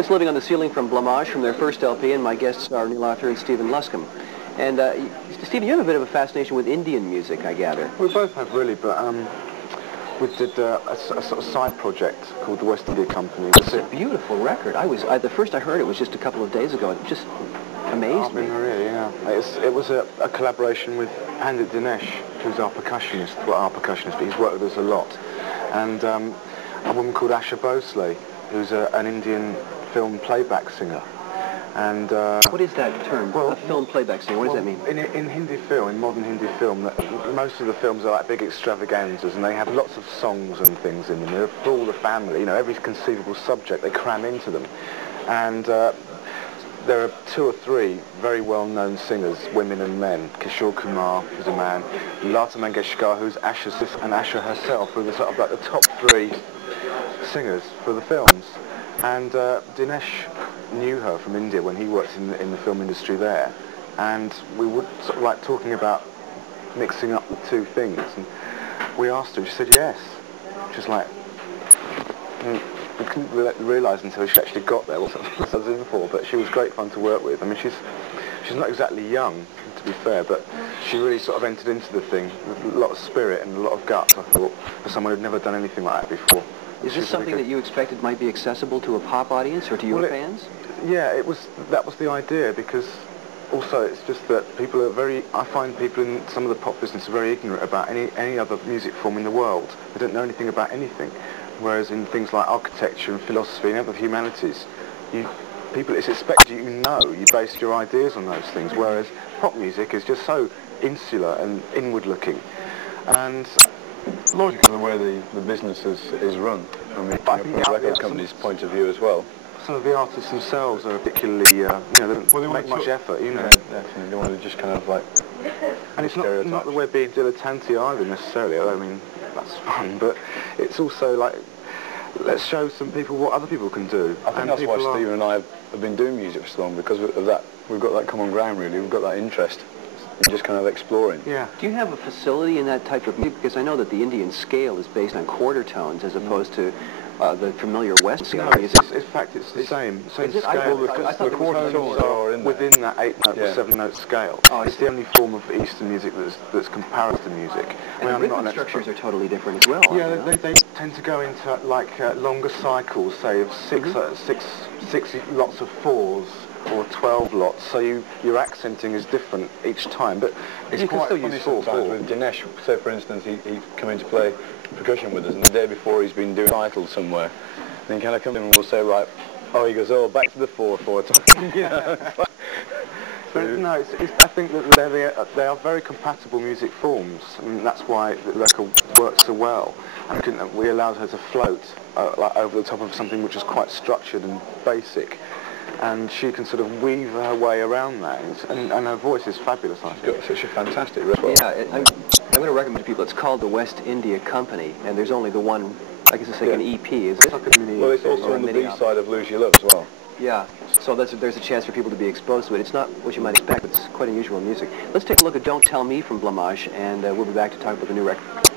It's Living on the Ceiling from Blancmange from their first LP, and my guests are Neil Arthur and Stephen Luscombe. And Stephen, you have a bit of a fascination with Indian music, I gather. We both have, really, but we did a sort of side project called the West India Company. It's a beautiful record. The first I heard it was just a couple of days ago. It just amazed me. Really, yeah. It was a collaboration with Pandit Dinesh, who's our percussionist, but he's worked with us a lot. And a woman called Asha Bhosle, who's an Indian film playback singer. And what is that term? Well, a film playback singer. What does that mean? In Hindi film, in modern Hindi film, most of the films are like big extravaganzas, and they have lots of songs and things in them. They're for all the family, every conceivable subject they cram into them. And there are 2 or 3 very well-known singers, women and men. Kishore Kumar, who's a man, Lata Mangeshkar, who's Asha's sister, and Asha herself, who are sort of like the top 3 singers for the films. And Dinesh knew her from India when he worked in the film industry there, and we were sort of like talking about mixing up the 2 things, and we asked her, and she said yes. Just like, we couldn't realise until she actually got there what I was in for, but she was great fun to work with. I mean, she's not exactly young, to be fair, but she really sort of entered into the thing with a lot of spirit and a lot of guts, I thought, for someone who'd never done anything like that before. Is this something that you expected might be accessible to a pop audience or to your fans? Yeah, that was the idea, because also it's just that people are I find people in some of the pop business are very ignorant about any other music form in the world. They don't know anything about anything. Whereas in things like architecture and philosophy and other humanities, it's expected you base your ideas on those things, whereas pop music is just so insular and inward-looking. And logical the way the business is run. I mean, from the record company's point of view as well. Some of the artists themselves are particularly, they don't make much effort, Yeah, definitely. They want to just kind of like... And it's not that we're being dilettanti either necessarily. I mean, that's fun, but it's also like, let's show some people what other people can do. I think that's why Stephen and I have been doing music for so long, because of that. We've got that common ground, really. We've got that interest. Just kind of exploring. Yeah. Do you have a facility in that type of music? Because I know that the Indian scale is based on quarter tones as opposed to the familiar West scale. No, in fact, it's the same scale. I thought the quarter tones are within that 8-note or 7-note scale. Oh, it's the only form of Eastern music that's comparable to music. And the rhythm structures are totally different as well. Yeah, they tend to go into like longer cycles, say of six lots of 4s. Or 12 lots, so your accenting is different each time, but it's quite funny sometimes with Dinesh. Say for instance, he come in to play percussion with us, and the day before he's been doing titles somewhere, and then kind of comes in and we'll say, right, he goes, back to the 4/4 time. But no, I think that they are very compatible music forms, and that's why the record works so well. And we allowed her to float like over the top of something which is quite structured and basic. And she can sort of weave her way around that, and her voice is fabulous, I think. She's got such a fantastic repertoire. Yeah, I'm going to recommend to people, it's called the West India Company, and there's only the one, I guess it's like an EP, is it? Well, it's also on the B-side of Lose Your Love as well. Yeah, so there's a chance for people to be exposed to it. It's not what you might expect, but it's quite unusual music. Let's take a look at Don't Tell Me from Blancmange, and we'll be back to talk about the new record.